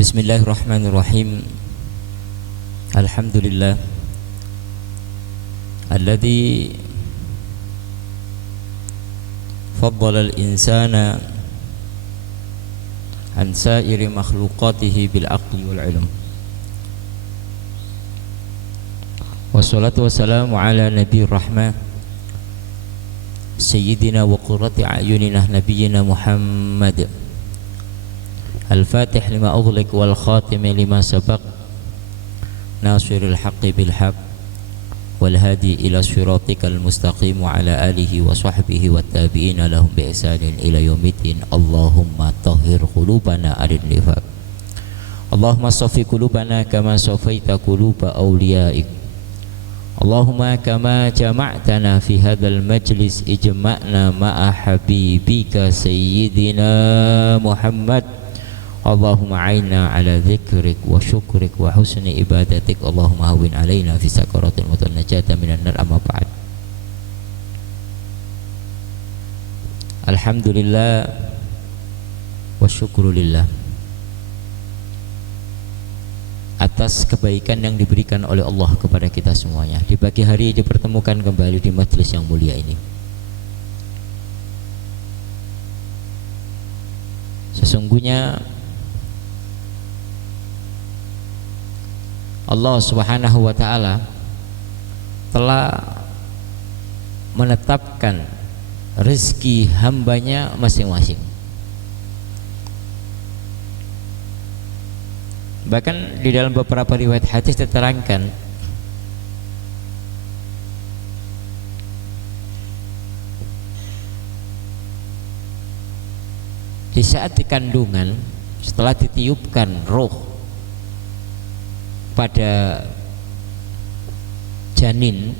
Bismillahirrahmanirrahim. Alhamdulillah alladzi faddala al-insana an sa'iri makhluqatihi bil aqli wal ilm. Wassalatu wassalamu ala nabiyir rahmah sayyidina wa qurrati a'yunina nabiyyina Muhammad al-fatih lima ughliq wal khatim lima sabaq nasirul haqqi bil haqq wal hadi ila siratikal mustaqim wa ala alihi wa sahbihi wat tabi'ina lahum bi ihsanin ila yaumiddin. Allahumma tahhir qulubana arid nifaq, Allahumma saffi qulubana kama safaita quluba awliyaik, Allahumma kama jama'tana fi hadzal majlis ijma'na ma'a habibika sayyidina Muhammad. Allahumma a'inna ala dzikrik wa syukrik wa husni ibadatik. Allahumma hawwin alaina fi sakaratil maut wan najata minan nar. Amma ba'd. Alhamdulillah wa syukrulillah atas kebaikan yang diberikan oleh Allah kepada kita semuanya. Di pagi hari dipertemukan kembali di majelis yang mulia ini. Sesungguhnya Allah Subhanahu wa ta'ala telah menetapkan rezeki hambanya masing-masing. Bahkan di dalam beberapa riwayat hadis diterangkan di saat di kandungan, setelah ditiupkan roh pada janin,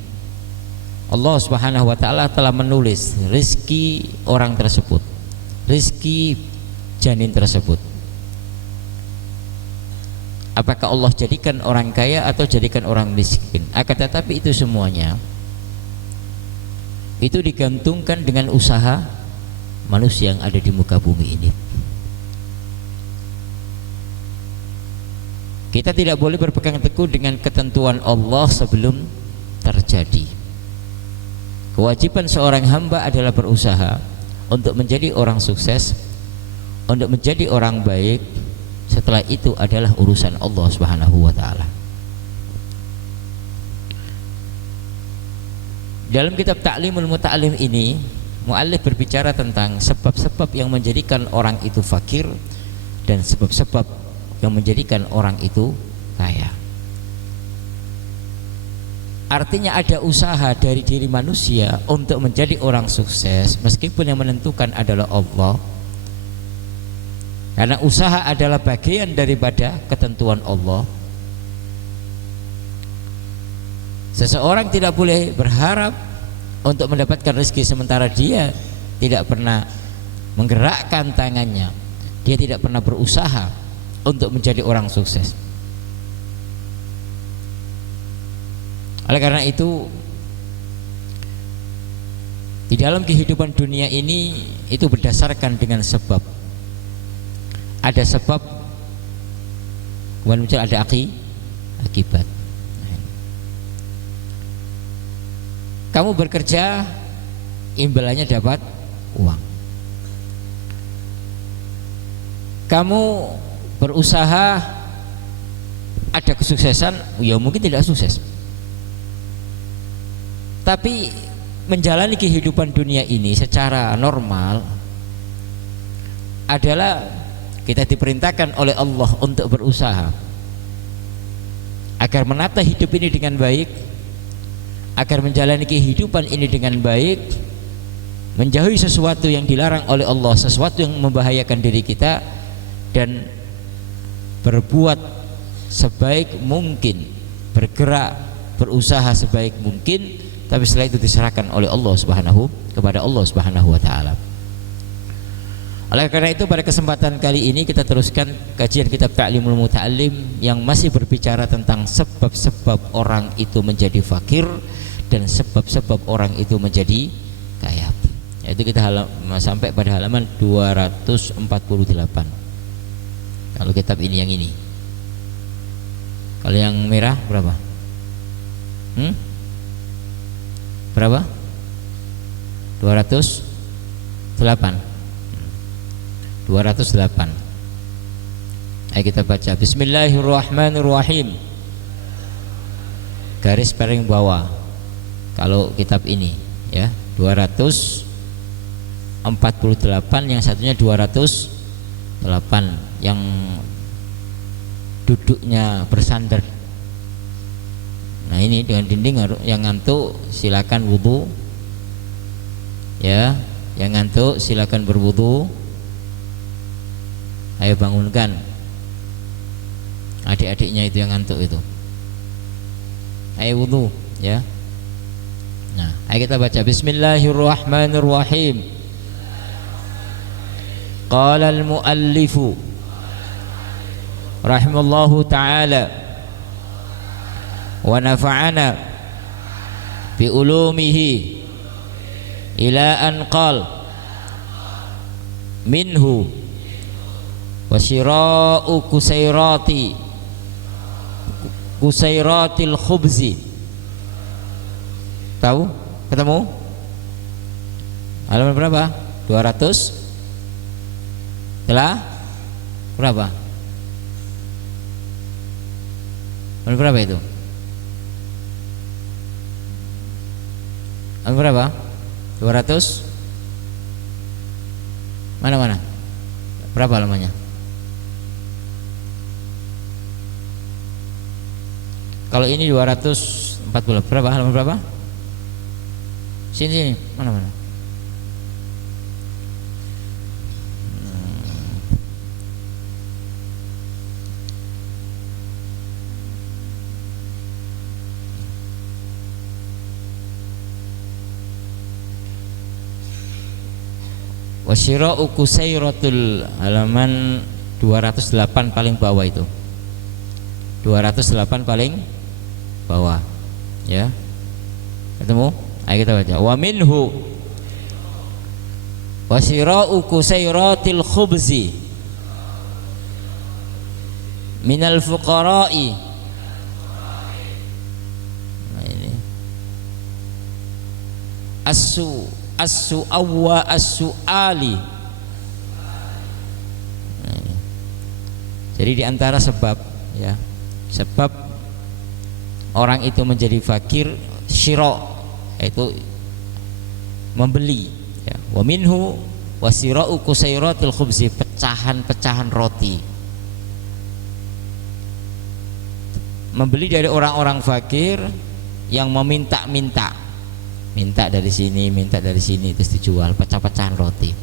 Allah Subhanahu wa ta'ala telah menulis rezeki orang tersebut, rezeki janin tersebut. Apakah Allah jadikan orang kaya atau jadikan orang miskin? Akan tetapi itu semuanya itu digantungkan dengan usaha manusia yang ada di muka bumi ini. Kita tidak boleh berpegang teguh dengan ketentuan Allah sebelum terjadi. Kewajiban seorang hamba adalah berusaha untuk menjadi orang sukses, untuk menjadi orang baik. Setelah itu adalah urusan Allah Subhanahu wa ta'ala. Dalam kitab Ta'limul Muta'allim ini, muallif berbicara tentang sebab-sebab yang menjadikan orang itu fakir dan sebab-sebab yang menjadikan orang itu kaya. Artinya ada usaha dari diri manusia untuk menjadi orang sukses, meskipun yang menentukan adalah Allah. Karena usaha adalah bagian daripada ketentuan Allah. Seseorang tidak boleh berharap untuk mendapatkan rezeki sementara dia tidak pernah menggerakkan tangannya, dia tidak pernah berusaha untuk menjadi orang sukses. Oleh karena itu, di dalam kehidupan dunia ini itu berdasarkan dengan sebab. Ada sebab, kemudian muncul ada akibat. Kamu bekerja, imbalannya dapat uang. Kamu berusaha, ada kesuksesan, ya mungkin tidak sukses. Tapi menjalani kehidupan dunia ini secara normal adalah kita diperintahkan oleh Allah untuk berusaha agar menata hidup ini dengan baik, agar menjalani kehidupan ini dengan baik, menjauhi sesuatu yang dilarang oleh Allah, sesuatu yang membahayakan diri kita, dan berbuat sebaik mungkin, bergerak, berusaha sebaik mungkin, tapi setelah itu diserahkan oleh Allah Subhanahu kepada Allah Subhanahu wa ta'ala. Oleh karena itu pada kesempatan kali ini kita teruskan kajian kitab Ta'limul Muta'allim yang masih berbicara tentang sebab-sebab orang itu menjadi fakir dan sebab-sebab orang itu menjadi kaya. Yaitu kita sampai pada halaman 248. Kalau kitab ini yang ini. Kalau yang merah berapa? Berapa? 208. 208. Ayo kita baca. Bismillahirrahmanirrahim. Garis paling bawah. Kalau kitab ini ya, 248, yang satunya 208 yang duduknya bersandar. Nah ini dengan dinding, yang ngantuk silakan wudu ya, yang ngantuk silakan berwudu. Ayo bangunkan adik-adiknya itu yang ngantuk itu, ayo wudu ya. Nah ayo kita baca. Bismillahirrahmanirrahim. Qala al-muallifu rahimallahu ta'ala wa nafa'ana bi ulumihi ila an qal minhu wa syira'u kusairatil khubzi. Tahu? Ketemu? Halaman berapa? 200 telah berapa? Halaman berapa itu? Halaman berapa? 200? Mana? Berapa halamannya? Kalau ini 240. Berapa? Halaman berapa? Sini. Mana? Wasyira'u kusairatul, halaman 208 paling bawah itu. 208 paling bawah. Ya. Ketemu? Ayo kita baca. Wa minhu wasyira'u kusairatil khubzi minal fuqara'i. Nah ini. As-su'awwa as-su'ali. Nah, jadi di antara sebab ya, sebab orang itu menjadi fakir, syira, yaitu membeli ya. Wa minhu wasira'u kusairatil khubzi, pecahan-pecahan roti. Membeli dari orang-orang fakir yang meminta-minta, minta dari sini terus dijual pecah-pecahan roti.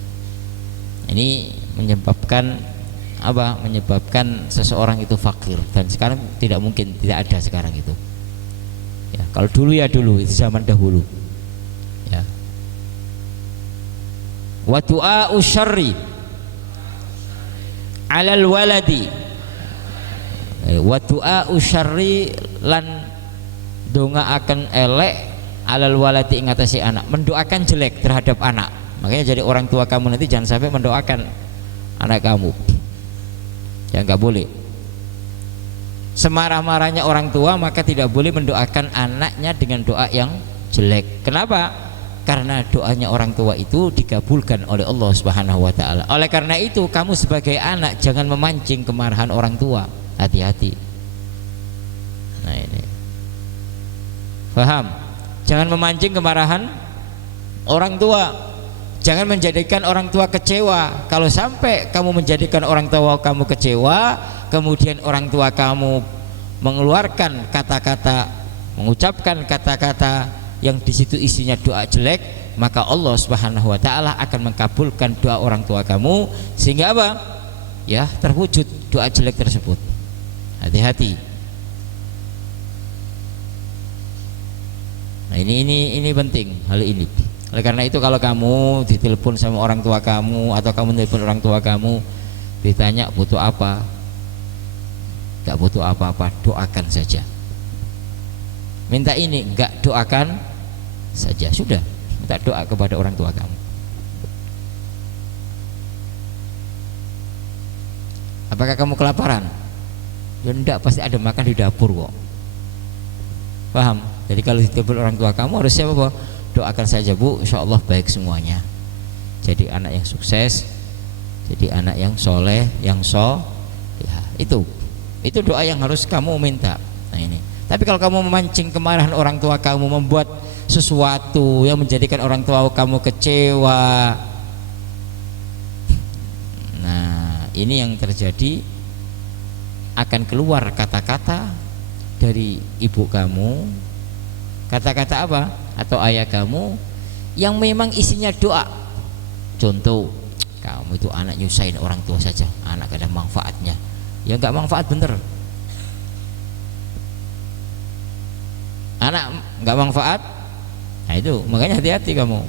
Ini menyebabkan apa? Menyebabkan seseorang itu fakir, dan sekarang tidak mungkin, tidak ada sekarang itu. Ya, kalau dulu ya dulu, itu zaman dahulu. Ya. Wa du'a'u syarri 'alal waladi. Wa du'a'u syarri, lan donga akan elek, alal waladi, ingatasi anak, mendoakan jelek terhadap anak. Makanya jadi orang tua kamu nanti jangan sampai mendoakan anak kamu ya, nggak boleh. Semarah-marahnya orang tua, maka tidak boleh mendoakan anaknya dengan doa yang jelek. Kenapa? Karena doanya orang tua itu dikabulkan oleh Allah Subhanahu wa ta'ala. Oleh karena itu kamu sebagai anak jangan memancing kemarahan orang tua, hati-hati. Nah ini, paham? Jangan memancing kemarahan orang tua. Jangan menjadikan orang tua kecewa. Kalau sampai kamu menjadikan orang tua kamu kecewa, kemudian orang tua kamu mengeluarkan kata-kata, mengucapkan kata-kata yang di situ isinya doa jelek, maka Allah Subhanahu wa ta'ala akan mengabulkan doa orang tua kamu, sehingga apa? Ya, terwujud doa jelek tersebut. Hati-hati. Nah ini penting hal ini. Oleh karena itu kalau kamu ditelepon sama orang tua kamu, atau kamu telepon orang tua kamu, ditanya butuh apa, gak butuh apa-apa, doakan saja. Minta ini, enggak, doakan saja, sudah. Minta doa kepada orang tua kamu. Apakah kamu kelaparan? Ya enggak, pasti ada makan di dapur kok. Paham? Jadi kalau ditelepon orang tua kamu harus siapa, Bu? Doakan saja, Bu, insya Allah baik semuanya. Jadi anak yang sukses, jadi anak yang soleh, yang ya, itu doa yang harus kamu minta. Nah ini. Tapi kalau kamu memancing kemarahan orang tua kamu, membuat sesuatu yang menjadikan orang tua kamu kecewa, nah ini yang terjadi, akan keluar kata-kata dari ibu kamu, kata-kata apa? Atau ayah kamu yang memang isinya doa. Contoh, kamu itu anak nyusahin orang tua saja, anak gak ada manfaatnya. Ya gak manfaat bener, anak gak manfaat. Nah itu makanya hati-hati kamu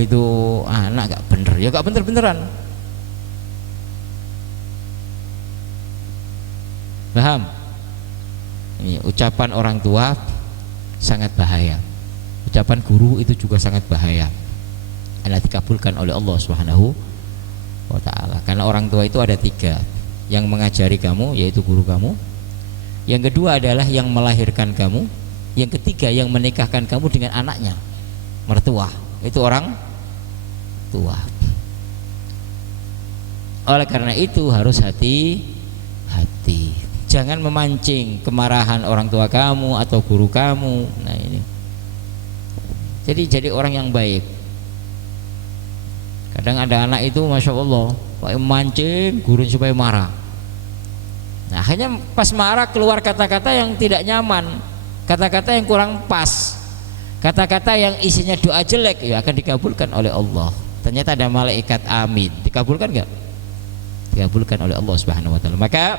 itu anak gak bener, ya gak bener-beneran. Paham? Ini ucapan orang tua sangat bahaya, ucapan guru itu juga sangat bahaya, karena dikabulkan oleh Allah Subhanahu wa ta'ala. Karena orang tua itu ada 3, yang mengajari kamu yaitu guru kamu, yang kedua adalah yang melahirkan kamu, yang ketiga yang menikahkan kamu dengan anaknya, mertua, itu orang tua. Oleh karena itu harus hati-hati, jangan memancing kemarahan orang tua kamu atau guru kamu. Nah ini, jadi orang yang baik. Kadang ada anak itu masya Allah mancing guru supaya marah. Nah hanya pas marah keluar kata-kata yang tidak nyaman, kata-kata yang kurang pas, kata-kata yang isinya doa jelek, ya akan dikabulkan oleh Allah. Ternyata ada malaikat amin, dikabulkan enggak? Dikabulkan oleh Allah Subhanahu wa ta'ala. Maka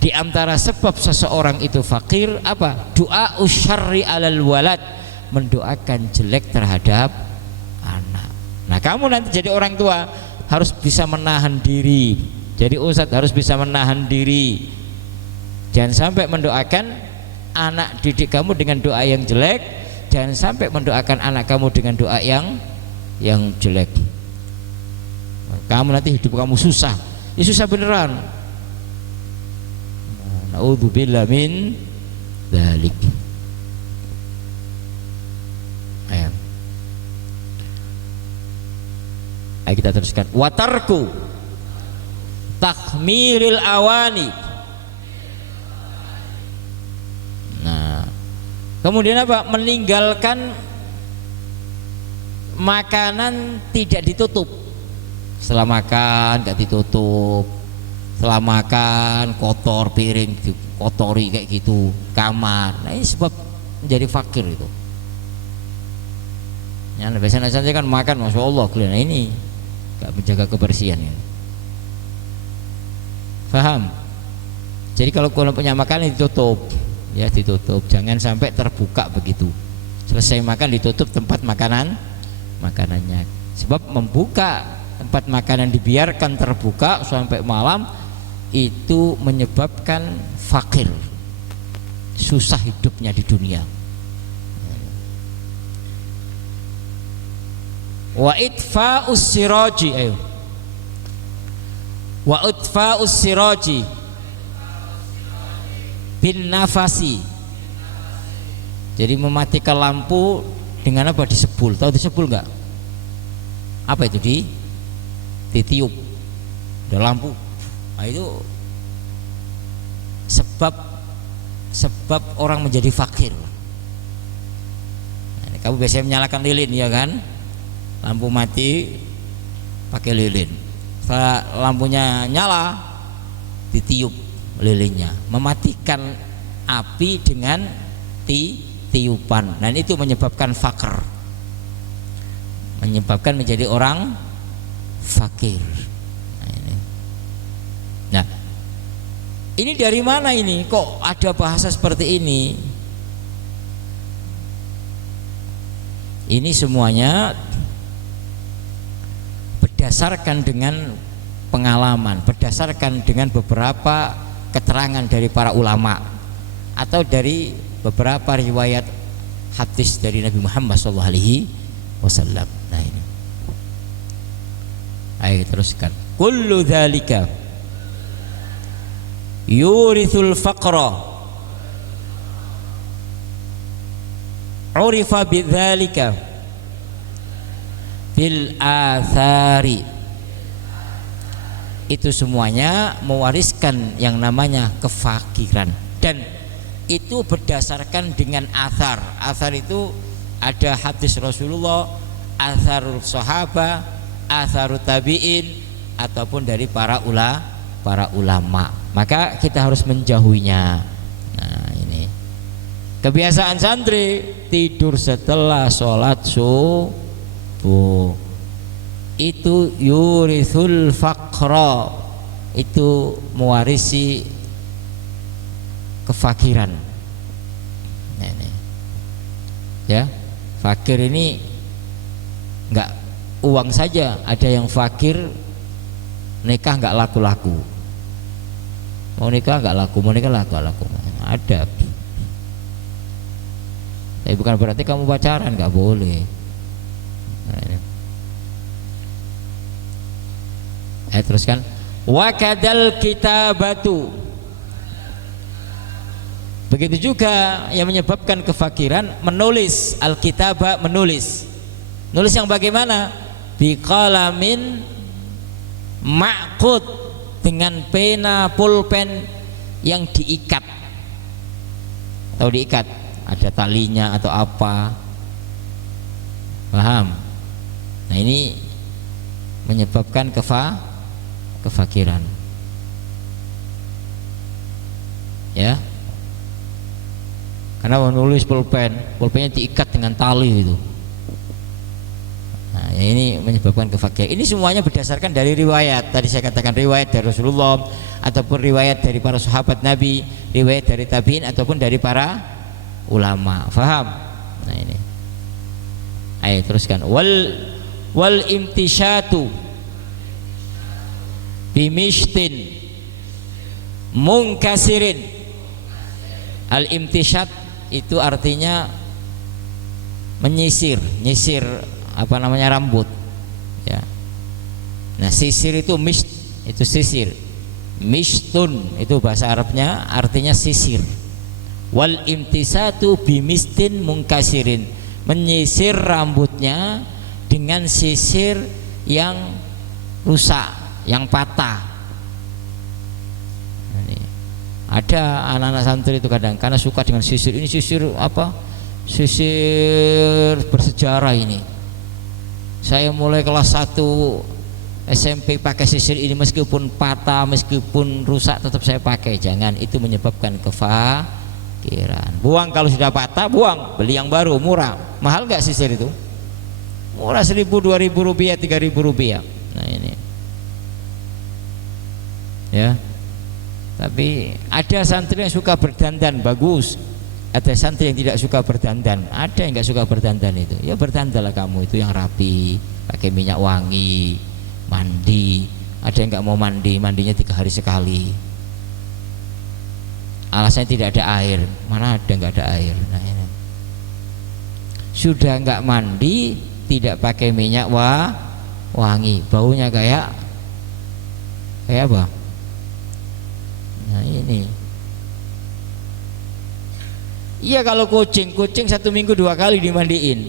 di antara sebab seseorang itu fakir apa? Doa usyarri alal walad, mendoakan jelek terhadap anak. Nah kamu nanti jadi orang tua harus bisa menahan diri, jadi ustadz harus bisa menahan diri, jangan sampai mendoakan anak didik kamu dengan doa yang jelek, jangan sampai mendoakan anak kamu dengan doa yang jelek. Kamu nanti hidup kamu susah, ya susah beneran. Na'udzubillah min dzalik. Ayo kita teruskan. Watarku takhmiril awani. Nah, kemudian apa? Meninggalkan makanan tidak ditutup. Setelah makan gak ditutup, setelah makan kotor piring kotori kayak gitu, kamar. Nah ini sebab menjadi fakir itu. Ya, biasanya saja kan makan, masya Allah, kalian ini gak menjaga kebersihan ya. Paham? Jadi kalau kalian punya makanan ditutup, ya ditutup, jangan sampai terbuka begitu. Selesai makan ditutup tempat makanannya. Sebab membuka tempat makanan dibiarkan terbuka sampai malam itu menyebabkan fakir, susah hidupnya di dunia. Wa itfa'us siraji, ayo. Wa itfa'us siraji bin nafasi. Jadi mematikan lampu dengan apa? Disebul. Tahu disebul enggak? Apa itu? Ditiup. Ada lampu. Nah, itu sebab orang menjadi fakir. Nah, kamu biasanya menyalakan lilin ya kan? Lampu mati pakai lilin, setelah lampunya nyala ditiup lilinnya, mematikan api dengan tiupan. Dan itu menyebabkan fakir, menyebabkan menjadi orang fakir. Nah ini dari mana ini? Kok ada bahasa seperti ini? Ini semuanya berdasarkan dengan pengalaman, berdasarkan dengan beberapa keterangan dari para ulama atau dari beberapa riwayat hadis dari Nabi Muhammad SAW. Nah ini, Ayo teruskan. Kullu dzalika yurithul faqra urifa bidzalika fil athari. Itu semuanya mewariskan yang namanya kefakiran, dan itu berdasarkan dengan athar. Athar itu ada hadis Rasulullah, atharul sahabah, atharut tabi'in, ataupun dari para ulama. Maka kita harus menjauhinya. Nah, ini kebiasaan santri tidur setelah sholat subuh itu yurithul faqra, itu mewarisi kefakiran. Nah, ini ya, fakir ini enggak uang saja, ada yang fakir nikah enggak laku-laku, mau nikah enggak laku, mau nikah laku-laku, ada. Tapi bukan berarti kamu pacaran, enggak boleh. Nah, ini. Teruskan. Wa kadal kitabatu, begitu juga yang menyebabkan kefakiran menulis. Al-kitabah, menulis. Nulis yang bagaimana? Biqalamin ma'qud, dengan pena pulpen yang diikat. Tahu diikat? Ada talinya atau apa? Paham? Nah, ini menyebabkan kefakiran. Ya. Karena menulis pulpennya diikat dengan tali itu. Nah, ya ini menyebabkan kefakiran. Ini semuanya berdasarkan dari riwayat. Tadi saya katakan riwayat dari Rasulullah, ataupun riwayat dari para sahabat Nabi, riwayat dari tabi'in, ataupun dari para ulama. Faham? Nah, ini. Ayo teruskan. Wal imtisyatu bimishtin mungkasirin. Al imtisyat itu artinya menyisir, nyisir apa namanya, rambut ya. Nah, sisir itu misht, itu sisir. Mishtun itu bahasa Arabnya artinya sisir. Wal imtisatu bimistin mungkasirin, menyisir rambutnya dengan sisir yang rusak, yang patah. Ini ada anak-anak santri itu kadang karena suka dengan sisir ini, sisir apa, sisir bersejarah ini. Saya mulai kelas 1 SMP pakai sisir ini, meskipun patah, meskipun rusak, tetap saya pakai. Jangan, itu menyebabkan kefakiran. Buang kalau sudah patah, buang, beli yang baru, murah. Mahal nggak sisir itu? Murah, 1.000, 2.000 rupiah, 3.000 rupiah. Nah, ini ya. Tapi ada santri yang suka berdandan bagus, ada santri yang tidak suka berdandan. Ada yang nggak suka berdandan, itu ya berdandanlah kamu, itu yang rapi, pakai minyak wangi, mandi. Ada yang nggak mau mandi, mandinya 3 hari sekali. Alasannya tidak ada air. Mana ada, nggak ada air. Nah, ini. Sudah nggak mandi, tidak pakai minyak wangi, baunya kayak apa? Nah, ini. Iya, kalau kucing 1 minggu 2 kali dimandiin,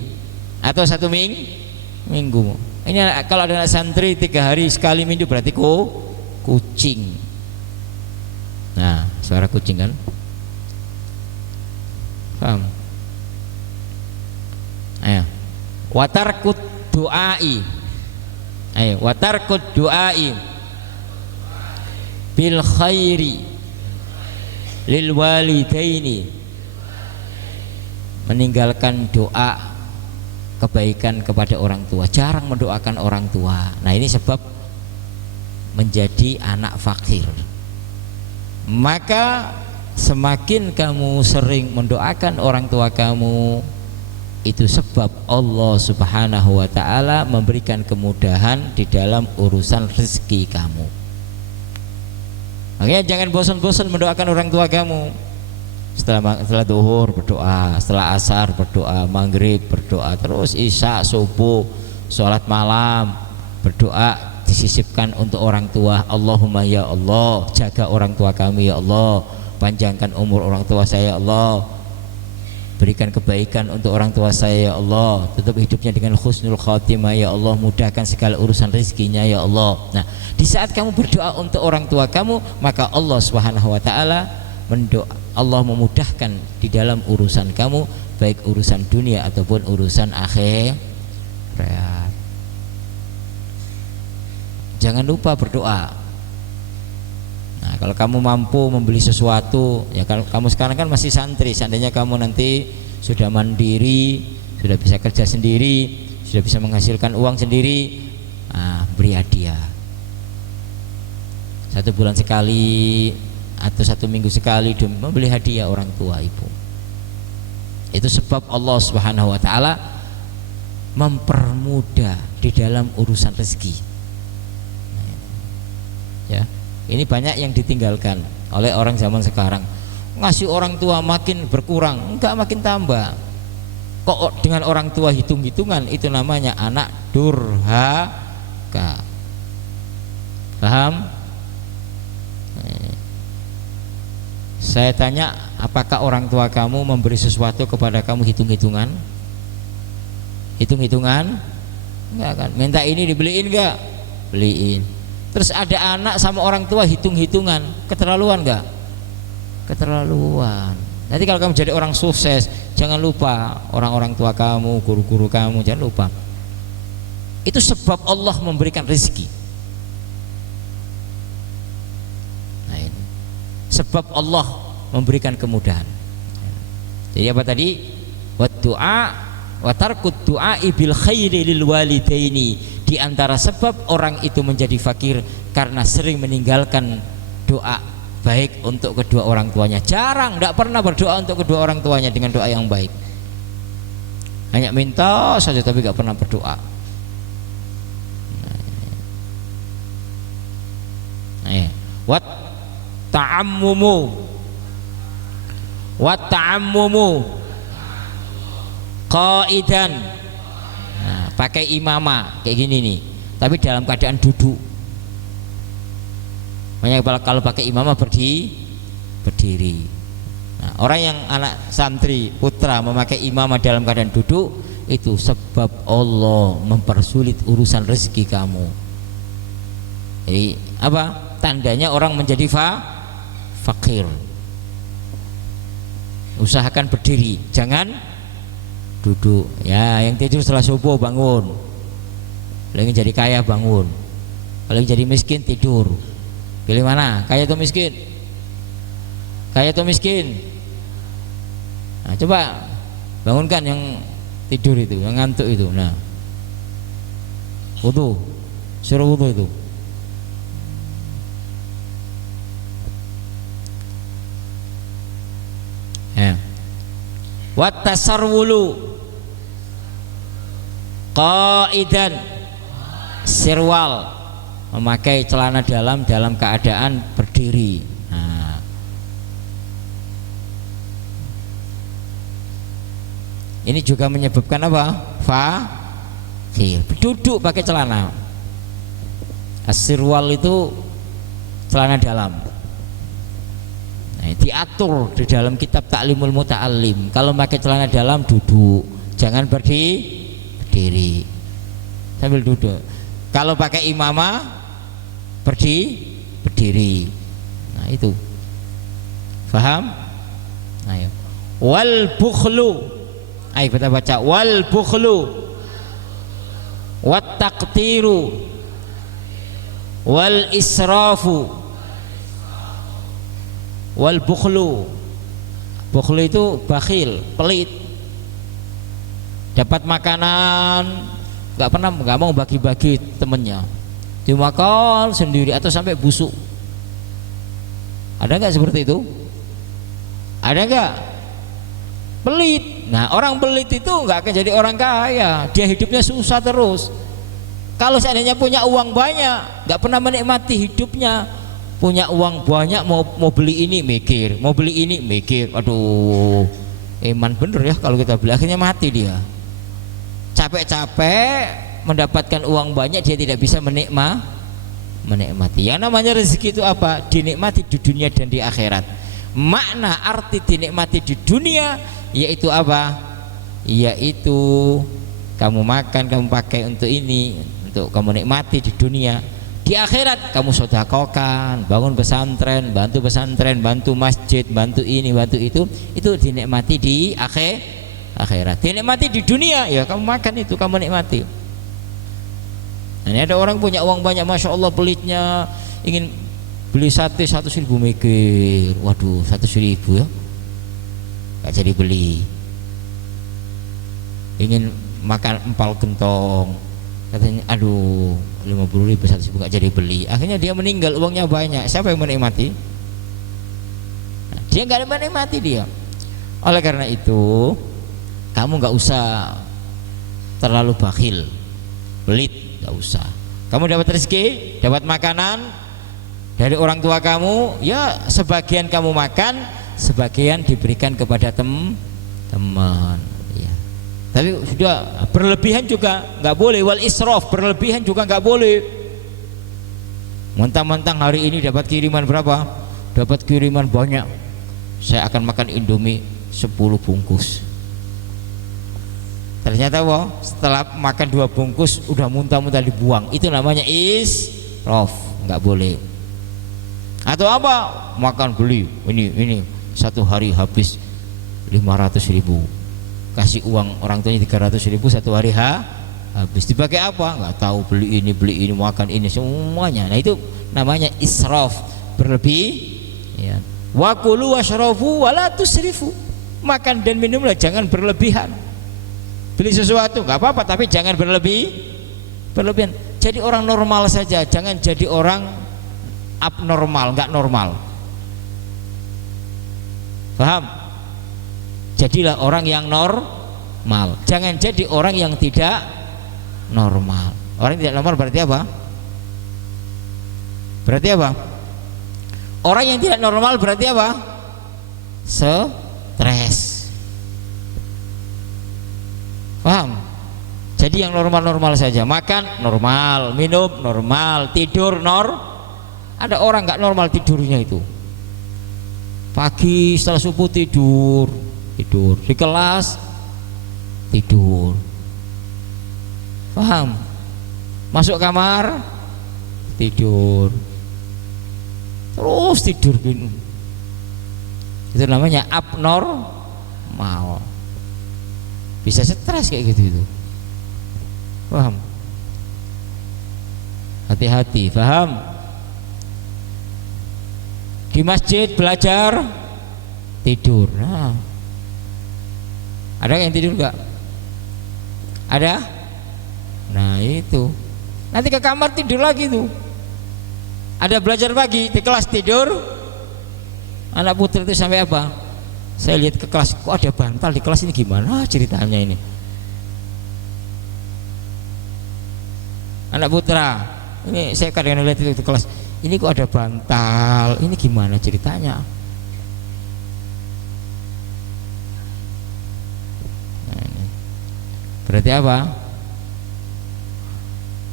atau 1 minggu. Ini kalau ada anak santri 3 hari sekali minggu, berarti kucing. Nah, suara kucing kan? Paham? Ayo. Watarkut du'ai. Ayo, watarkut du'ai bil khairi lil walidaini, meninggalkan doa kebaikan kepada orang tua, jarang mendoakan orang tua. Nah, ini sebab menjadi anak fakir. Maka semakin kamu sering mendoakan orang tua kamu, itu sebab Allah Subhanahu wa ta'ala memberikan kemudahan di dalam urusan rezeki kamu. Makanya jangan bosan-bosan mendoakan orang tua kamu. Setelah duhur berdoa, setelah asar berdoa, maghrib berdoa, terus isya, subuh, sholat malam berdoa, disisipkan untuk orang tua. Allahumma ya Allah, jaga orang tua kami ya Allah, panjangkan umur orang tua saya ya Allah, berikan kebaikan untuk orang tua saya ya Allah, tutup hidupnya dengan husnul khatimah ya Allah, mudahkan segala urusan rezekinya ya Allah. Nah, di saat kamu berdoa untuk orang tua kamu, maka Allah Subhanahu wa taala Allah memudahkan di dalam urusan kamu, baik urusan dunia ataupun urusan akhirat. Jangan lupa berdoa. Nah, kalau kamu mampu membeli sesuatu, ya kalau kamu sekarang kan masih santri, seandainya kamu nanti sudah mandiri, sudah bisa kerja sendiri, sudah bisa menghasilkan uang sendiri, beri hadiah. 1 bulan sekali atau 1 minggu sekali membeli hadiah orang tua ibu. Itu sebab Allah Subhanahu wa taala mempermudah di dalam urusan rezeki. Ya, ini banyak yang ditinggalkan oleh orang zaman sekarang. Ngasih orang tua makin berkurang, enggak makin tambah. Kok dengan orang tua hitung-hitungan, itu namanya anak durhaka. Paham? Saya tanya, apakah orang tua kamu memberi sesuatu kepada kamu hitung-hitungan? Hitung-hitungan? Enggak kan? Minta ini dibeliin enggak? Beliin. Terus ada anak sama orang tua hitung-hitungan, keterlaluan enggak? Keterlaluan. Nanti kalau kamu jadi orang sukses, jangan lupa orang-orang tua kamu, guru-guru kamu, jangan lupa. Itu sebab Allah memberikan rezeki. Nah, ini sebab Allah memberikan kemudahan. Jadi apa tadi? Wa du'a wa tarkut du'ai bil khairi lil walidaini. Di antara sebab orang itu menjadi fakir karena sering meninggalkan doa baik untuk kedua orang tuanya. Jarang, tidak pernah berdoa untuk kedua orang tuanya dengan doa yang baik. Hanya minta saja tapi tidak pernah berdoa. Wat ta'ammumu qaidan. Nah, pakai imamah kayak gini nih, tapi dalam keadaan duduk. Makanya kalau pakai imamah berdiri. Nah, orang yang anak santri putra memakai imamah dalam keadaan duduk, itu sebab Allah mempersulit urusan rezeki kamu. Jadi apa? Tandanya orang menjadi fakir. Usahakan berdiri, jangan duduk. Ya, yang tidur setelah subuh bangun. Kalau ingin jadi kaya bangun. Kalau ingin jadi miskin tidur. Pilih mana? Kaya atau miskin? Kaya atau miskin? Nah, coba bangunkan yang tidur itu, yang ngantuk itu. Nah, wudu, suruh wudu itu. Ya. Wat tasarwulu qaidan, sirwal, memakai celana dalam keadaan berdiri. Nah, ini juga menyebabkan apa? Fakir. Duduk pakai celana. As-sirwal itu celana dalam. Nah, diatur di dalam kitab Ta'limul Muta'allim. Kalau pakai celana dalam duduk, jangan berdiri sambil duduk. Kalau pakai imamah berdiri. Nah, itu. Paham? Ayo. Wal bukhlu. Ayo kita baca wal bukhlu. Wat taqtiru. Wal israfu. Wal bukhlu. Bukhlu itu bakhil, pelit. Dapat makanan nggak mau bagi-bagi temennya, dimakan sendiri atau sampai busuk. Ada nggak seperti itu? Ada nggak? Pelit. Nah, orang pelit itu nggak akan jadi orang kaya. Dia hidupnya susah terus. Kalau seandainya punya uang banyak, nggak pernah menikmati hidupnya. Punya uang banyak, mau beli ini mikir, mau beli ini mikir. Aduh, iman bener ya kalau kita beli, akhirnya mati dia. Capek-capek mendapatkan uang banyak, dia tidak bisa menikmati. Yang namanya rezeki itu apa? Dinikmati di dunia dan di akhirat. Makna arti dinikmati di dunia yaitu apa? Yaitu kamu makan, kamu pakai untuk ini, untuk kamu nikmati di dunia. Di akhirat kamu sedekahkan, bangun pesantren, bantu masjid, bantu ini, bantu itu dinikmati di akhirat. Dinikmati di dunia ya kamu makan itu, kamu nikmati. Nah, ini ada orang punya uang banyak, masya Allah pelitnya, ingin beli sate 100.000 mikir, waduh 100.000 ya, nggak jadi beli. Ingin makan empal gentong, katanya aduh 50.000 100.000 nggak jadi beli. Akhirnya dia meninggal, uangnya banyak. Siapa yang menikmati? Nah, dia nggak menikmati dia. Oleh karena itu kamu nggak usah terlalu bakhil, pelit, nggak usah. Kamu dapat rezeki, dapat makanan dari orang tua kamu, ya sebagian kamu makan, sebagian diberikan kepada teman. Tapi sudah berlebihan juga nggak boleh. Wal israf, berlebihan juga nggak boleh. Mentang-mentang hari ini dapat kiriman berapa? Dapat kiriman banyak, saya akan makan Indomie 10 bungkus. Ternyata wah, setelah makan 2 bungkus udah muntah-muntah dibuang. Itu namanya israf, nggak boleh. Atau apa? Makan beli ini 1 hari habis 500.000. Kasih uang orang tuanya 300.000 1 hari habis. Dipakai apa? Nggak tahu, beli ini makan ini semuanya. Nah itu namanya israf, berlebih ya. Wa kulu washrabu wala tusrifu, makan dan minumlah jangan berlebihan. Beli sesuatu nggak apa-apa tapi jangan berlebihan. Jadi orang normal saja, jangan jadi orang abnormal, nggak normal. Paham? Jadilah orang yang normal, jangan jadi orang yang tidak normal. Orang yang tidak normal berarti apa? Orang yang tidak normal berarti apa? Stres. Paham? Jadi yang normal-normal saja, makan normal, minum normal, tidur Ada orang nggak normal tidurnya itu. Pagi setelah subuh tidur, di kelas tidur. Paham? Masuk kamar tidur, terus tidur gini. Itu namanya abnormal. Bisa stres kayak gitu itu. Paham? Hati-hati, paham? Di masjid belajar tidur. Nah, ada yang tidur enggak? Ada? Nah itu. Nanti ke kamar tidur lagi tuh. Ada belajar pagi di kelas tidur. Anak putri itu sampai apa? Saya lihat ke kelas, kok ada bantal di kelas ini, gimana ceritanya ini? Anak putra, ini saya kadang lihat itu di kelas, ini kok ada bantal, ini gimana ceritanya? Berarti apa?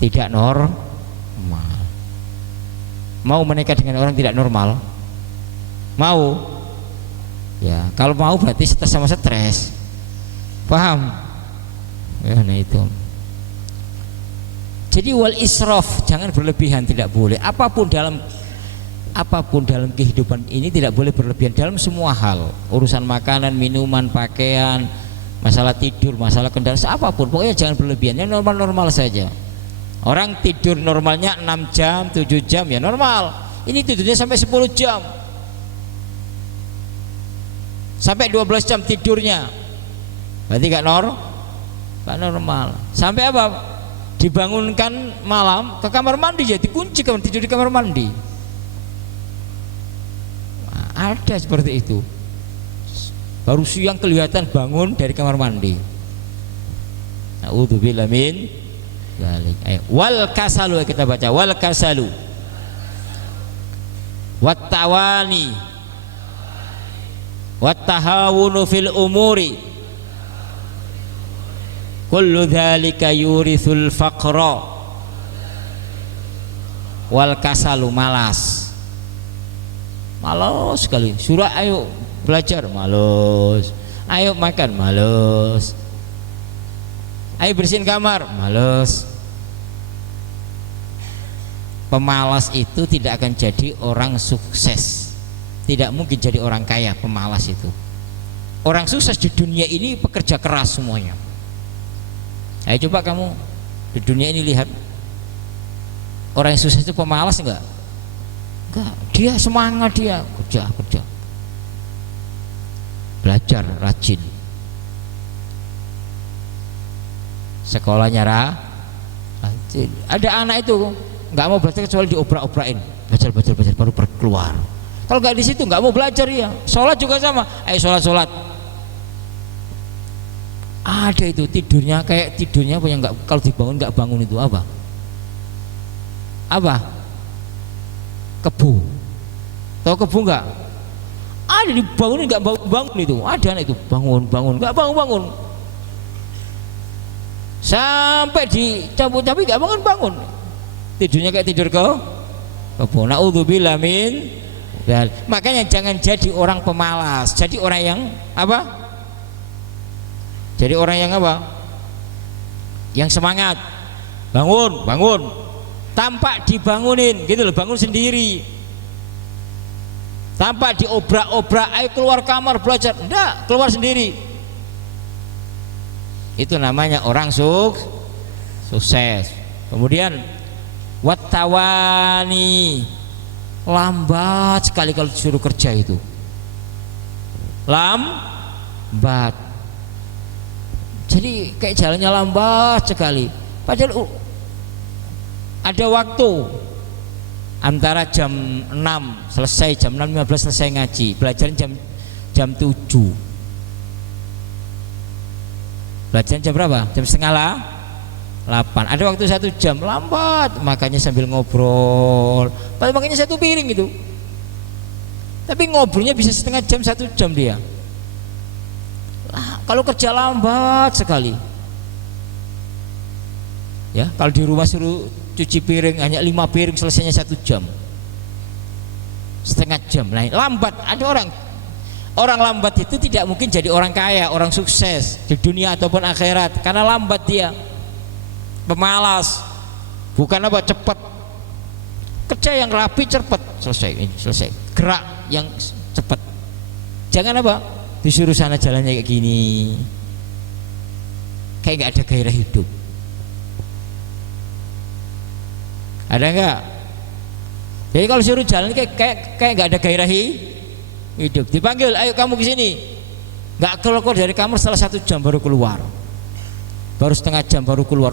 Tidak normal. Mau menikah dengan orang tidak normal? Mau? Ya, kalau mau berarti stres sama stres. Paham? Ya, nah itu. Jadi wal israf, jangan berlebihan, tidak boleh. Apapun dalam kehidupan ini tidak boleh berlebihan dalam semua hal. Urusan makanan, minuman, pakaian, masalah tidur, masalah kendaraan, apapun, pokoknya jangan berlebihan, yang normal-normal saja. Orang tidur normalnya 6 jam, 7 jam ya normal. Ini tidurnya sampai 10 jam, sampai 12 jam tidurnya, berarti gak normal. Sampai apa? Dibangunkan malam ke kamar mandi, jadi kunci kamar, tidur di kamar mandi. Nah, ada seperti itu. Baru siang kelihatan bangun dari kamar mandi. Na'udzubillah min dzalik. Wal kasalu, kita baca wal kasalu wat tawani wat tahawunu fil umuri kullu dzalika yurithul faqra wal kasalu malas. Malas sekali. Suruh ayo belajar malas. Ayo makan malas. Ayo bersihin kamar malas. Pemalas itu tidak akan jadi orang sukses. Tidak mungkin jadi orang kaya pemalas itu. Orang sukses di dunia ini pekerja keras semuanya. Ayo coba kamu di dunia ini lihat orang yang sukses itu pemalas enggak? Enggak, dia semangat, dia kerja. Belajar rajin. Sekolahnya rajin. Ada anak itu enggak mau belajar kecuali diobrak-obrakin. Belajar baru keluar. Kalau enggak di situ enggak mau belajar ya. Sholat juga sama. Ayo sholat. Ada itu tidurnya kayak tidurnya apa yang enggak, kalau dibangun enggak bangun itu apa? Kebu. Tahu kebu enggak? Ada dibangunin enggak bangun itu. Ada anak itu bangun enggak bangun. Sampai dicabut-cabut enggak bangun. Tidurnya kayak tidur kebu. Naudzubillah min. Dan makanya jangan jadi orang pemalas. Jadi orang yang apa? Jadi orang yang apa? Yang semangat. Bangun. Tanpa dibangunin, gitu loh, bangun sendiri. Tanpa diobrak-obrak, ayo keluar kamar belajar. Enggak, keluar sendiri. Itu namanya orang sukses. Kemudian wattawani, lambat sekali kalau disuruh kerja itu. Lambat. Jadi kayak jalannya lambat sekali. Padahal ada waktu antara jam 6 selesai, jam 6.15 selesai ngaji, belajar jam 7. Belajar jam berapa? Jam setengah 8. Ada waktu 1 jam, lambat, makanya sambil ngobrol. Padahal makanya 1 piring gitu. Tapi ngobrolnya bisa setengah jam, 1 jam dia. Kalau kerja lambat sekali. Ya, kalau di rumah suruh cuci piring hanya 5 piring selesainya 1 jam. Setengah jam. Nah, lambat. Ada orang lambat itu tidak mungkin jadi orang kaya, orang sukses di dunia ataupun akhirat karena lambat dia. Pemalas. Bukan apa cepat. Kerja yang rapi cepat, selesai. Gerak yang cepat. Jangan apa? Disuruh sana jalannya kayak gini, kayak nggak ada gairah hidup. Ada nggak? Jadi kalau suruh jalan kayak nggak ada gairah hidup. Dipanggil, ayo kamu ke sini. Nggak keluar dari kamar setelah 1 jam baru keluar. Baru setengah jam baru keluar.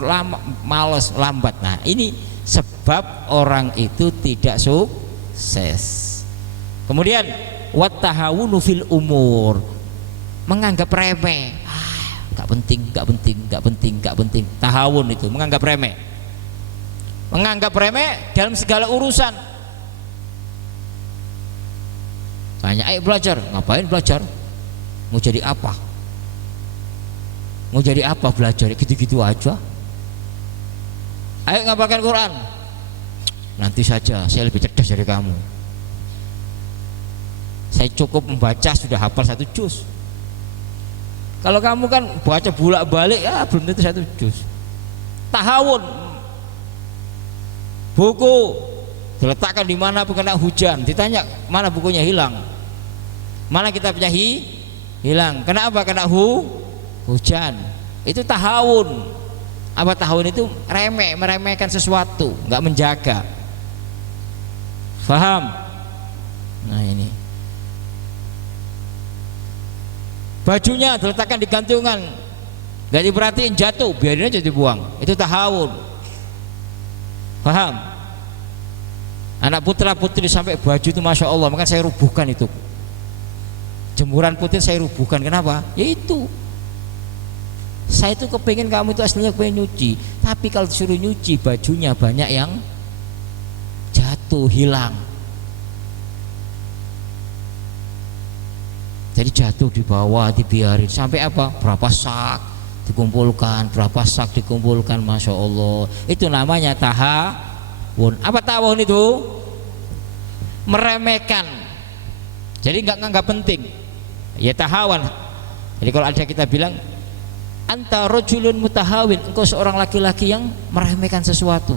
Males, lambat. Nah ini sebab orang itu tidak sukses. Kemudian wattahawunu fil umur, menganggap remeh. Enggak penting. Tahawun itu menganggap remeh. Menganggap remeh dalam segala urusan. Tanya, ayo belajar. Ngapain belajar? Mau jadi apa? Belajar gitu-gitu aja. Ayo ngapalkan Quran. Nanti saja, saya lebih cerdas dari kamu. Saya cukup membaca sudah hafal 1 juz. Kalau kamu kan baca bolak-balik ya belum tentu 1 juz. Tahawun, buku diletakkan di mana pun kena hujan, ditanya mana bukunya hilang, mana kitabnya hilang. Kenapa? Kena hujan. Itu tahawun. Apa tahawun itu? Meremehkan sesuatu, nggak menjaga. Faham? Nah ini. Bajunya diletakkan di gantungan, gak diperhatiin, jatuh, biarin aja dibuang. Itu tahawun. Paham? Anak putra putri sampai baju itu masya Allah, maka saya rubuhkan itu. Jemuran putih saya rubuhkan. Kenapa? Ya itu. Saya itu kepengen kamu itu aslinya pengen nyuci, tapi kalau disuruh nyuci bajunya banyak yang jatuh, hilang. Jadi jatuh di bawah, dibiarin sampai apa? Berapa sak dikumpulkan, masya Allah. Itu namanya Apa tawun itu? Meremehkan. Jadi nggak nganggap penting. Ya tahawan. Jadi kalau ada kita bilang anta rajulun mutahawin, engkau seorang laki-laki yang meremehkan sesuatu.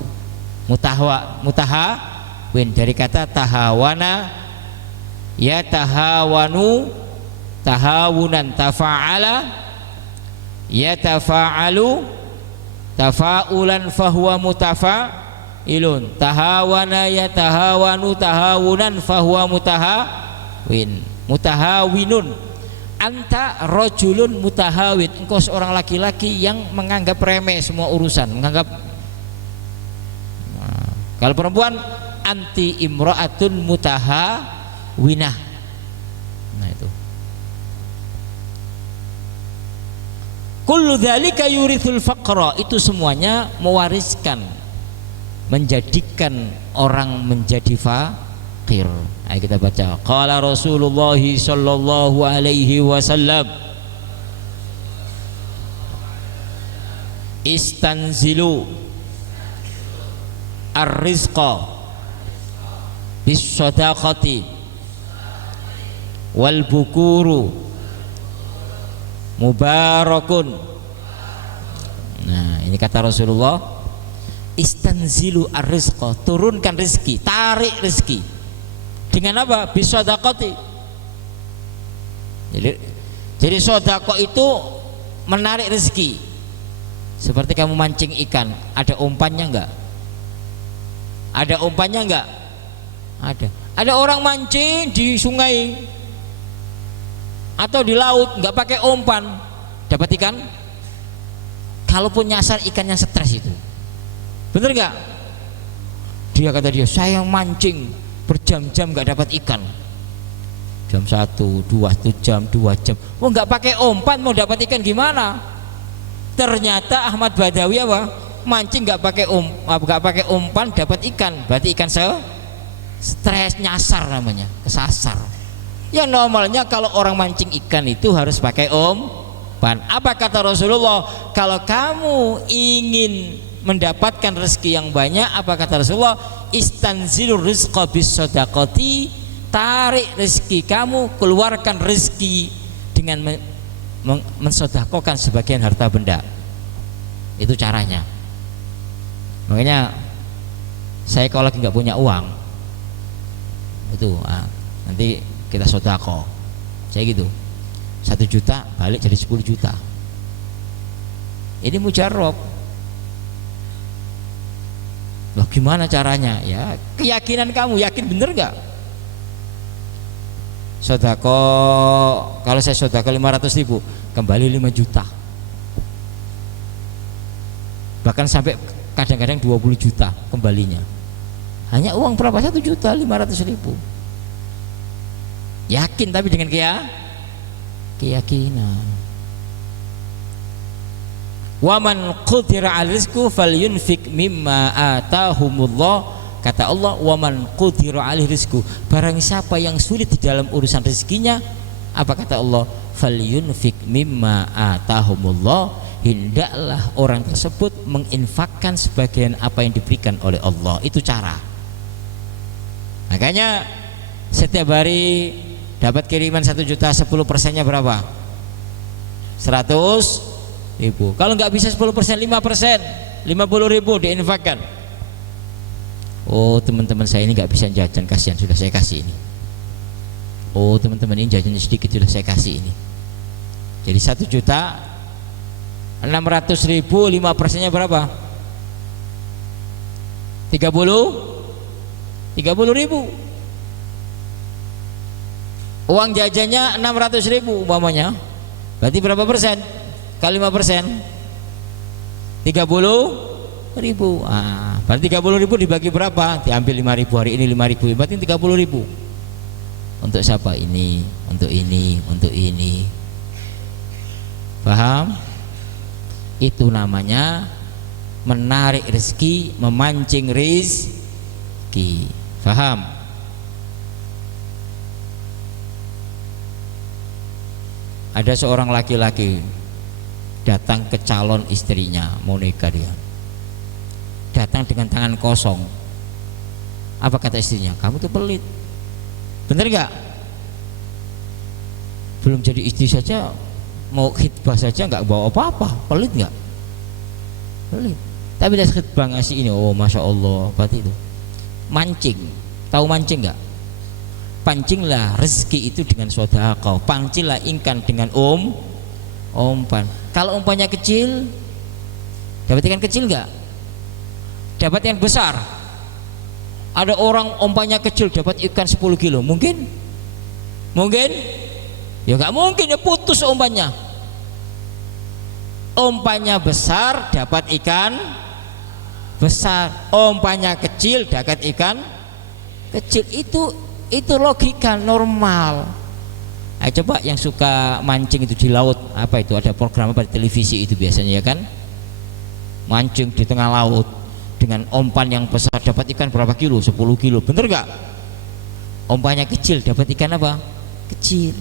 Mutahawin dari kata tahawana, ya tahawanu, tahawunan, tafa'ala, ya tafa'alu, tafa'ulan fahuwa mutafa'ilun, tahawana ya tahawanu, tahawunan fahuwa mutahawinun. Anta rajulun mutahawin, engkau seorang laki-laki yang menganggap remeh semua urusan, menganggap. Nah, kalau perempuan anti imra'atun mutahawinah. Nah itu. Kullu dzalika yurithul faqra, itu semuanya mewariskan, menjadikan orang menjadi fakir. Ayo kita baca. Qala Rasulullah sallallahu alaihi wasallam, istanzilu ar-rizqa bis-shadaqati wal bukuru mubarakun. Nah, ini kata Rasulullah, istanzilu ar-rizqa, turunkan rezeki, tarik rezeki. Dengan apa? Bisadaqati. Jadi sedekah itu menarik rezeki. Seperti kamu mancing ikan, ada umpannya enggak? Ada umpannya enggak? Ada. Ada orang mancing di sungai atau di laut enggak pakai umpan, dapat ikan? Kalaupun nyasar ikannya stres itu. Bener enggak? Dia kata dia, saya mancing berjam-jam nggak dapat ikan, jam 1, 2 jam, 2 jam. Oh nggak pakai umpan mau dapat ikan gimana? Ternyata Ahmad Badawi apa? Mancing nggak pakai umpan dapat ikan, berarti ikan stres, nyasar namanya, kesasar. Ya normalnya kalau orang mancing ikan itu harus pakai umpan. Apa kata Rasulullah? Kalau kamu ingin mendapatkan rezeki yang banyak, apa kata Rasulullah? Istanzilur rizqa bis sadaqati, tarik rezeki kamu, keluarkan rezeki dengan mensedekahkan sebagian harta benda. Itu caranya. Makanya saya kalau lagi nggak punya uang itu nanti kita sedekah, saya gitu 1 juta balik jadi 10 juta. Ini mujarab. Loh gimana caranya? Ya keyakinan kamu, yakin bener gak? Sedekah, kalau saya sedekah 500.000 kembali 5 juta, bahkan sampai kadang-kadang 20 juta kembalinya. Hanya uang berapa? 1.500.000. Yakin, tapi dengan keyakinan. Waman qudira al rizqu falyunfik mimma atahumullah, kata Allah, waman qudira al rizqu, barang siapa yang sulit di dalam urusan rezekinya, apa kata Allah? Falyunfik mimma atahumullah, hendaklah orang tersebut menginfakkan sebagian apa yang diberikan oleh Allah. Itu cara. Makanya setiap hari dapat kiriman 1 juta, 10%-nya berapa? 100.000. Kalau nggak bisa 10%, 5%, 50.000 diinfakkan. Oh teman-teman saya ini nggak bisa jajan, kasihan, sudah saya kasih ini. Oh teman-teman ini jajannya sedikit, sudah saya kasih ini. Jadi 1.600.000, 5%-nya berapa? 30.000. Uang jajannya 600.000 umpamanya, berarti berapa persen? Kali 5%, 30.000. Berarti 30.000 dibagi berapa? Diambil 5.000 hari ini, 5.000, berarti 30.000. Untuk siapa? Ini, untuk ini, untuk ini. Paham? Itu namanya menarik rezeki, memancing rezeki. Paham? Ada seorang laki-laki datang ke calon istrinya, mau nikah dia. Datang dengan tangan kosong, Apa kata istrinya? Kamu tuh pelit. Bener nggak? Belum jadi istri saja, mau khidbah saja nggak bawa apa-apa, pelit nggak? Pelit. Tapi dari khidbah ngasih ini, oh masya Allah, berarti itu mancing. Tahu mancing nggak? Pancinglah rezeki itu dengan sedekah, pancinglah ikan dengan umpan. Kalau umpannya kecil, dapat ikan kecil nggak? Dapat ikan besar. Ada orang umpannya kecil dapat ikan 10 kilo, mungkin? Mungkin? Ya nggak mungkin, ya putus umpannya. Umpannya besar dapat ikan besar, umpannya kecil dapat ikan kecil. Itu logika normal. Coba yang suka mancing itu di laut, apa itu, ada program apa di televisi itu biasanya ya kan, mancing di tengah laut dengan umpan yang besar dapat ikan berapa kilo, 10 kilo, bener gak? Umpannya kecil dapat ikan apa? Kecil.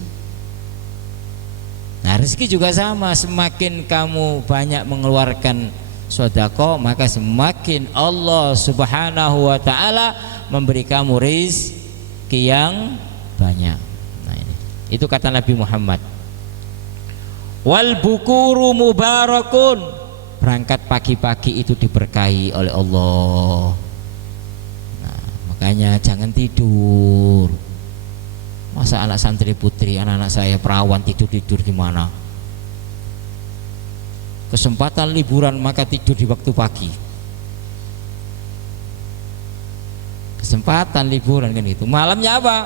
Nah rezeki juga sama, semakin kamu banyak mengeluarkan sedekah, maka semakin Allah subhanahu wa ta'ala memberi kamu rezeki yang banyak. Nah ini, itu kata Nabi Muhammad. Wal bukuru mubarakun, berangkat pagi-pagi itu diberkahi oleh Allah. Nah, makanya jangan tidur. Masa anak santri putri, anak-anak saya perawan tidur gimana? Kesempatan liburan maka tidur di waktu pagi. Kesempatan liburan kan itu. Malamnya apa?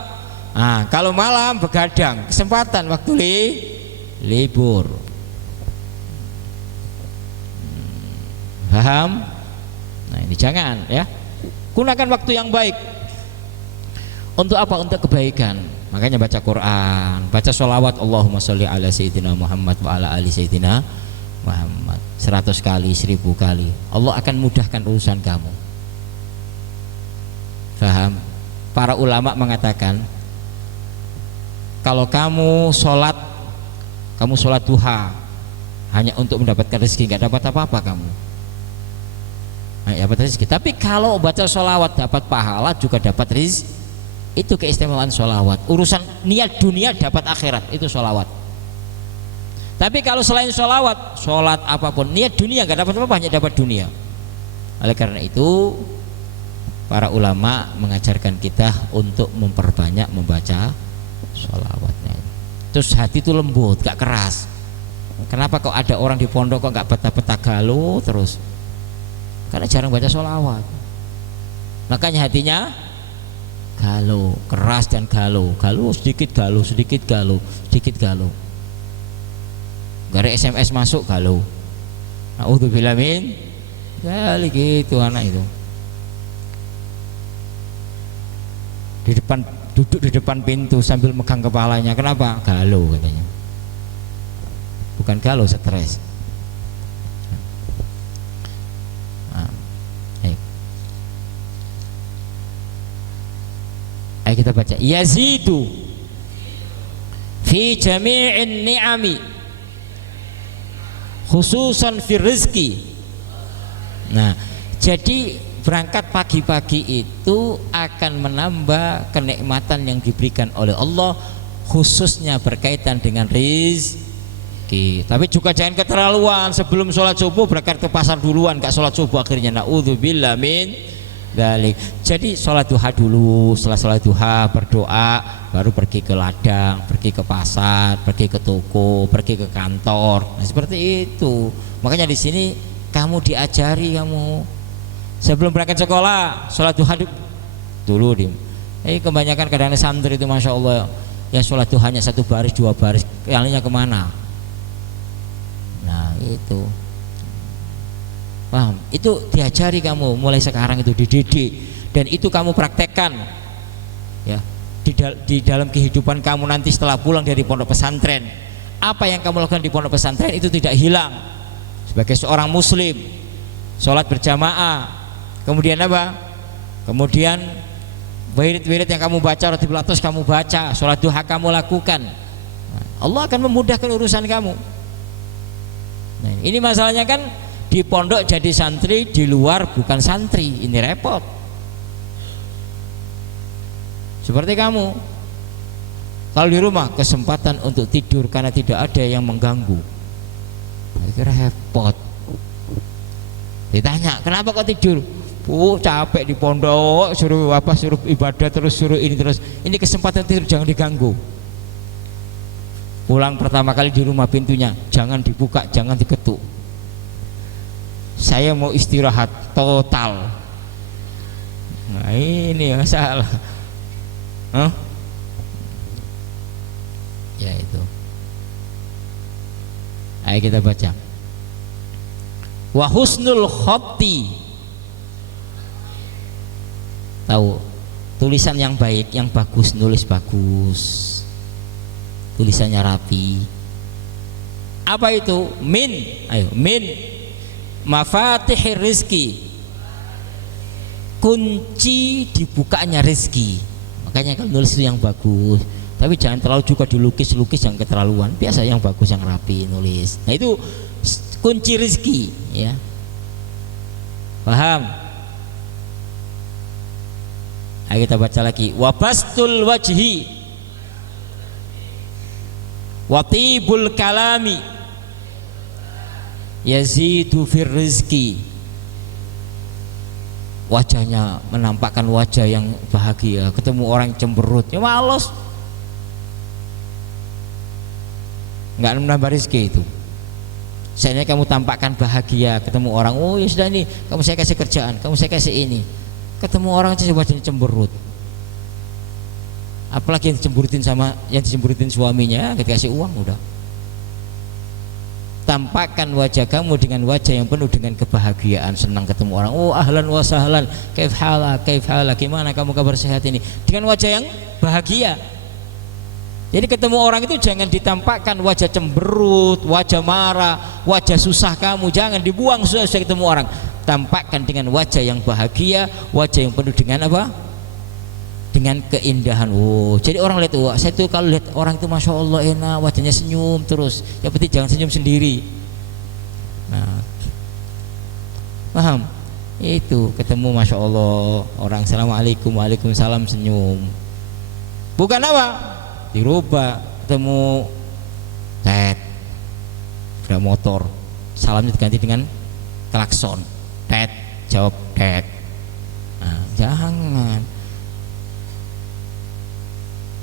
Nah, kalau malam begadang, kesempatan waktu libur. Paham? Nah ini jangan ya. Gunakan waktu yang baik. Untuk apa? Untuk kebaikan. Makanya baca Quran, baca sholawat Allahumma sholli ala sayyidina Muhammad wa ala ali sayyidina Muhammad 100 kali, 1000 kali. Allah akan mudahkan urusan kamu. Paham? Para ulama mengatakan kalau kamu sholat duha hanya untuk mendapatkan rezeki, nggak dapat apa-apa kamu. Dapat rezeki. Tapi kalau baca sholawat dapat pahala juga dapat rezeki. Itu keistimewaan sholawat. Urusan niat dunia dapat akhirat, itu sholawat. Tapi kalau selain sholawat, sholat apapun, niat dunia nggak dapat apa-apa, hanya dapat dunia. Oleh karena itu para ulama mengajarkan kita untuk memperbanyak membaca sholawatnya. Terus hati itu lembut, gak keras. Kenapa kok ada orang di pondok kok gak betah-betah galau terus? Karena jarang baca sholawat. Makanya hatinya galau, keras dan galau, sedikit galau, gak ada SMS masuk galau. Na'udzubillah min dzalik, gitu anak itu. Duduk di depan pintu sambil megang kepalanya. Kenapa? Galau katanya. Bukan galau, stres. Ayo kita baca. Yazidu fi jami'in ni'ami khususan fi rizki. Nah, jadi berangkat pagi-pagi itu akan menambah kenikmatan yang diberikan oleh Allah, khususnya berkaitan dengan rizki. Tapi juga jangan keterlaluan, sebelum sholat subuh berangkat ke pasar duluan, gak sholat subuh akhirnya. Na'udzubillah min dzalik. Jadi sholat duha dulu, setelah sholat duha berdoa, baru pergi ke ladang, pergi ke pasar, pergi ke toko, pergi ke kantor. Nah seperti itu. Makanya di sini kamu diajari, kamu sebelum berangkat sekolah sholat duha dulu. Kebanyakan kadang-kadang santri itu masya Allah ya sholat duhanya 1 baris 2 baris, yang lainnya kemana? Nah itu. Paham? Itu diajari kamu mulai sekarang, itu dididik, dan itu kamu praktekkan ya di dalam kehidupan kamu nanti setelah pulang dari pondok pesantren. Apa yang kamu lakukan di pondok pesantren itu tidak hilang. Sebagai seorang muslim, sholat berjamaah, kemudian apa? Kemudian wirid-wirid yang kamu baca, Ratibul Atas kamu baca, sholat duha kamu lakukan. Allah akan memudahkan urusan kamu. Nah, ini masalahnya kan di pondok jadi santri, di luar bukan santri, ini repot. Seperti kamu kalau di rumah kesempatan untuk tidur karena tidak ada yang mengganggu, kira repot. Ditanya kenapa kok tidur? Bu, capek di pondok, suruh ibadah terus, suruh ini terus. Ini kesempatan tidur, jangan diganggu. Pulang pertama kali di rumah pintunya jangan dibuka, jangan diketuk. Saya mau istirahat total. Nah ini masalah. Ya itu. Ayo kita baca. Wa husnul khatti. Tahu tulisan yang baik, yang bagus, nulis bagus, tulisannya rapi. Apa itu? Min mafatihir rizki, kunci dibukanya rezeki. Makanya kalau nulis itu yang bagus, tapi jangan terlalu juga dilukis-lukis, yang keterlaluan. Biasa yang bagus, yang rapi nulis. Nah itu kunci rezeki, ya. Paham? Ayo kita baca lagi. Wabastul wajhi watibul kalami yazidu fir rizki. Wajahnya menampakkan wajah yang bahagia, ketemu orang cemberut ya males, nggak menambah rezeki itu. Seandainya kamu tampakkan bahagia, ketemu orang, oh ya sudah ini kamu saya kasih kerjaan, kamu saya kasih ini, ketemu orang aja wajahnya cemberut. Apalagi yang dicemberutin suaminya, ketika kasih uang udah. Tampakkan wajah kamu dengan wajah yang penuh dengan kebahagiaan, senang ketemu orang. Oh ahlan wa sahlan, kaif hala, gimana kamu, kabar sehat ini, dengan wajah yang bahagia. Jadi ketemu orang itu jangan ditampakkan wajah cemberut, wajah marah, wajah susah kamu, jangan dibuang susah ketemu orang. Tampakkan dengan wajah yang bahagia, wajah yang penuh dengan apa? Dengan keindahan. Oh, jadi orang lihat, wah, saya tuh kalau lihat orang itu masya Allah enak, wajahnya senyum terus. Yang penting jangan senyum sendiri. Nah, paham? Itu ketemu masya Allah orang assalamualaikum, waalaikumsalam, senyum. Bukan apa? Dirubah, ketemu ada motor, salamnya diganti dengan klakson. Jawab nah, jangan.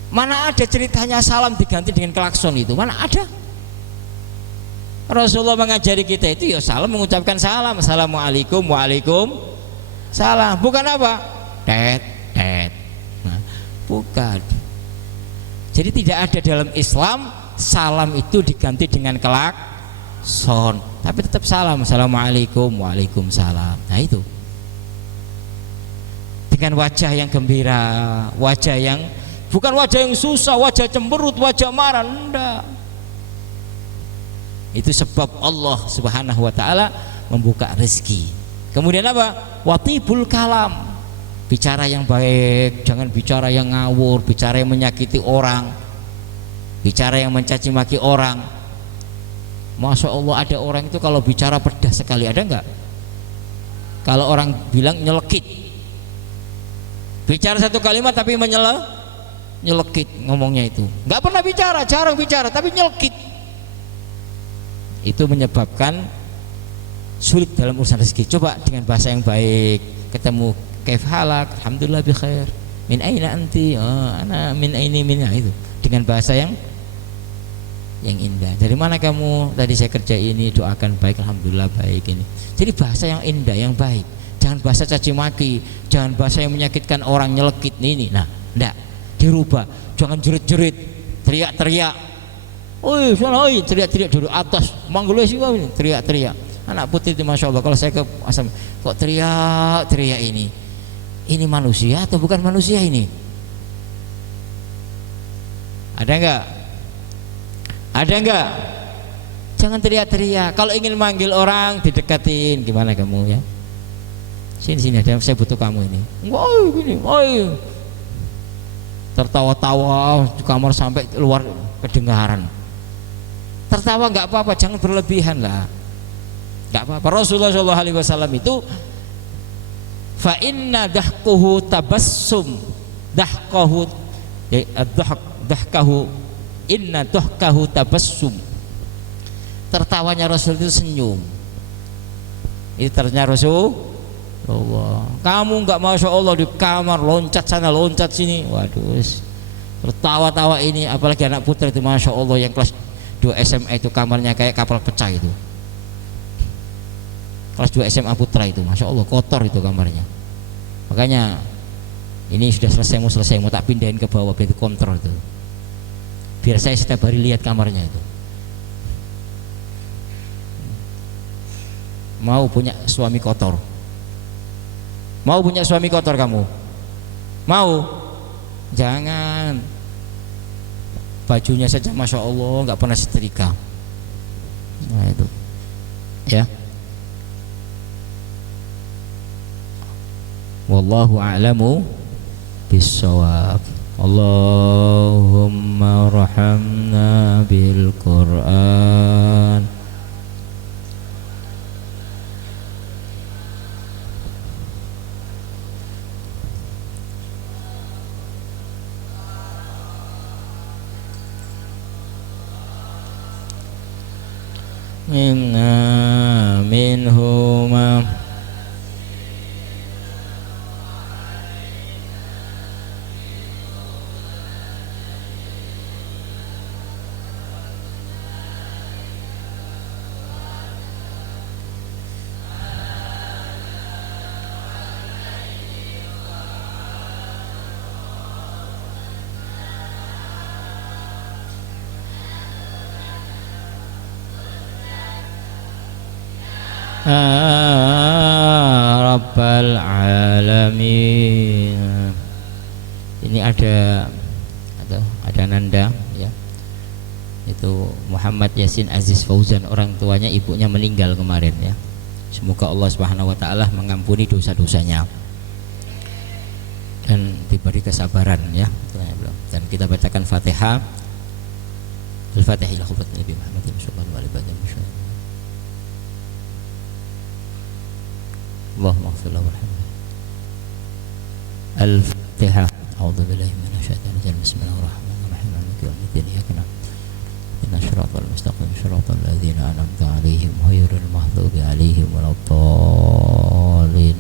Mana ada ceritanya salam diganti dengan klakson itu? Mana ada? Rasulullah mengajari kita itu ya salam, mengucapkan salam, assalamualaikum, waalaikumsalam. Bukan apa? Nah, bukan. Jadi tidak ada dalam Islam salam itu diganti dengan klakson, tapi tetap salam, assalamualaikum, waalaikumsalam. Nah itu dengan wajah yang gembira, wajah yang bukan wajah yang susah, wajah cemberut, wajah marah, enggak. Itu sebab Allah Subhanahu wa taala membuka rezeki. Kemudian apa? Watibul kalam, bicara yang baik, jangan bicara yang ngawur, bicara yang menyakiti orang, bicara yang mencaci maki orang. Masya Allah, ada orang itu kalau bicara pedas sekali, ada enggak? Kalau orang bilang nyelekit, bicara satu kalimat tapi nyelekit ngomongnya itu, nggak pernah bicara, jarang bicara tapi nyelekit. Itu menyebabkan sulit dalam urusan rezeki. Coba dengan bahasa yang baik, ketemu kaif halak, alhamdulillah bi khair, min aina anti, ana min aini min, itu dengan bahasa yang indah. Dari mana kamu? Tadi saya kerja ini, doakan baik, alhamdulillah baik ini. Jadi bahasa yang indah, yang baik. Jangan bahasa caci maki, jangan bahasa yang menyakitkan orang, nyelekit ini. Nah, enggak, dirubah. Jangan jerit-jerit, teriak-teriak. Oi, sana oi, teriak-teriak duduk atas. Manggil sih ini, teriak-teriak. Anak putih itu masya Allah, kalau saya ke asam kok teriak-teriak ini. Ini manusia atau bukan manusia ini? Ada enggak? Ada enggak? Jangan teriak-teriak. Kalau ingin manggil orang, didekatin. Gimana kamu ya? Sini ada, saya butuh kamu ini. Woi, gini, woi. Tertawa-tawa di kamar sampai luar kedengaran. Tertawa enggak apa-apa, jangan berlebihan lah. Enggak apa-apa. Rasulullah SAW itu fa inna dahquhu tabassum dahqahu dahkahu inna dahkahu tabassum. Tertawanya Rasul itu senyum. Itu ternyata Rasulullah. Kamu enggak masya Allah di kamar loncat sana loncat sini, waduh, tertawa-tawa ini. Apalagi anak putra itu masya Allah yang kelas 2 SMA itu kamarnya kayak kapal pecah itu. Kelas 2 SMA putra itu masya Allah kotor itu kamarnya. Makanya ini sudah selesai mau tak pindahin ke bawah biar kontrol itu. Biar saya setiap hari lihat kamarnya itu. Mau punya suami kotor? Mau punya suami kotor kamu? Mau? Jangan. Bajunya saja masya Allah nggak pernah setrika. Nah itu, ya. Wallahu a'lamu bis-shawab. Allahumma rahamna bil Qur'an. Inna minhuma Rabbal alamin. Ini ada nanda ya. Itu Muhammad Yasin Aziz Fauzan, orang tuanya ibunya meninggal kemarin ya. Semoga Allah Subhanahu wa taala mengampuni dosa-dosanya dan diberi kesabaran ya. Dan kita bacakan Fatihah. Al-Fatihah ila khufrat Nabi Muhammad sallallahu alaihi wasallam. Allahumma ighfir lahu warhamhu. Al-Fatihah. A'udzu billahi minasy syaithanir rajim. Bismillahirrahmanirrahim. Maliki yaumiddin. Iyyaka na'budu wa shiratal mustaqim shiratal ladzina an'amta 'alaihim ghairil maghdubi 'alaihim waladdallin.